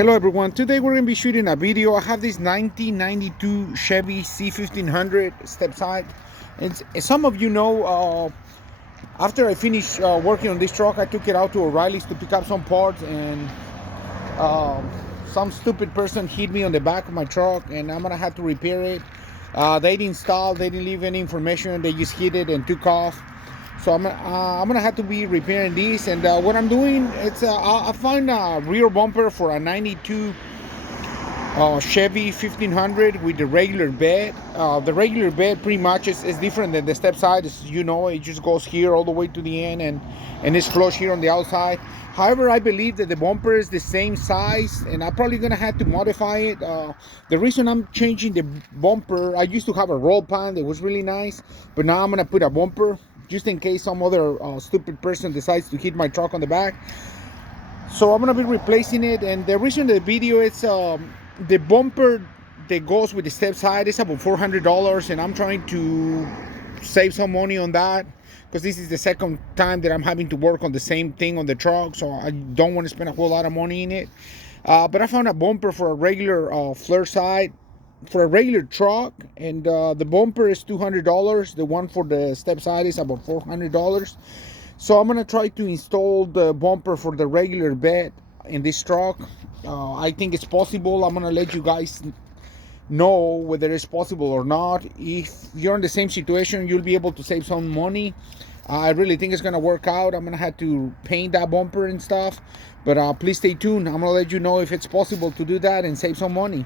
Hello everyone, today we're going to be shooting a video. I have this 1992 Chevy C1500 step side. And some of you know, after I finished working on this truck, I took it out to O'Reilly's to pick up some parts, and some stupid person hit me on the back of my truck, and I'm going to have to repair it. They didn't stall, they didn't leave any information, they just hit it and took off. So I'm gonna have to be repairing these, and what I'm doing, it's I find a rear bumper for a 92 Chevy 1500 with the regular bed. The regular bed pretty much is different than the step side. You know, it just goes here all the way to the end, and it's flush here on the outside. However, I believe that the bumper is the same size, and I'm probably gonna have to modify it. The reason I'm changing the bumper, I used to have a roll pan that was really nice, but now I'm gonna put a bumper just in case some other stupid person decides to hit my truck on the back. So I'm gonna be replacing it, and the reason the video is the bumper that goes with the step side is about $400, and I'm trying to save some money on that because this is the second time that I'm having to work on the same thing on the truck, so I don't want to spend a whole lot of money in it. But I found a bumper for a regular flare side for a regular truck, and the bumper is $200. The one for the step side is about $400. So I'm gonna try to install the bumper for the regular bed in this truck. I think it's possible. I'm gonna let you guys know whether it's possible or not. If you're in the same situation, you'll be able to save some money. I really think it's gonna work out. I'm gonna have to paint that bumper and stuff, but please stay tuned. I'm gonna let you know if it's possible to do that and save some money.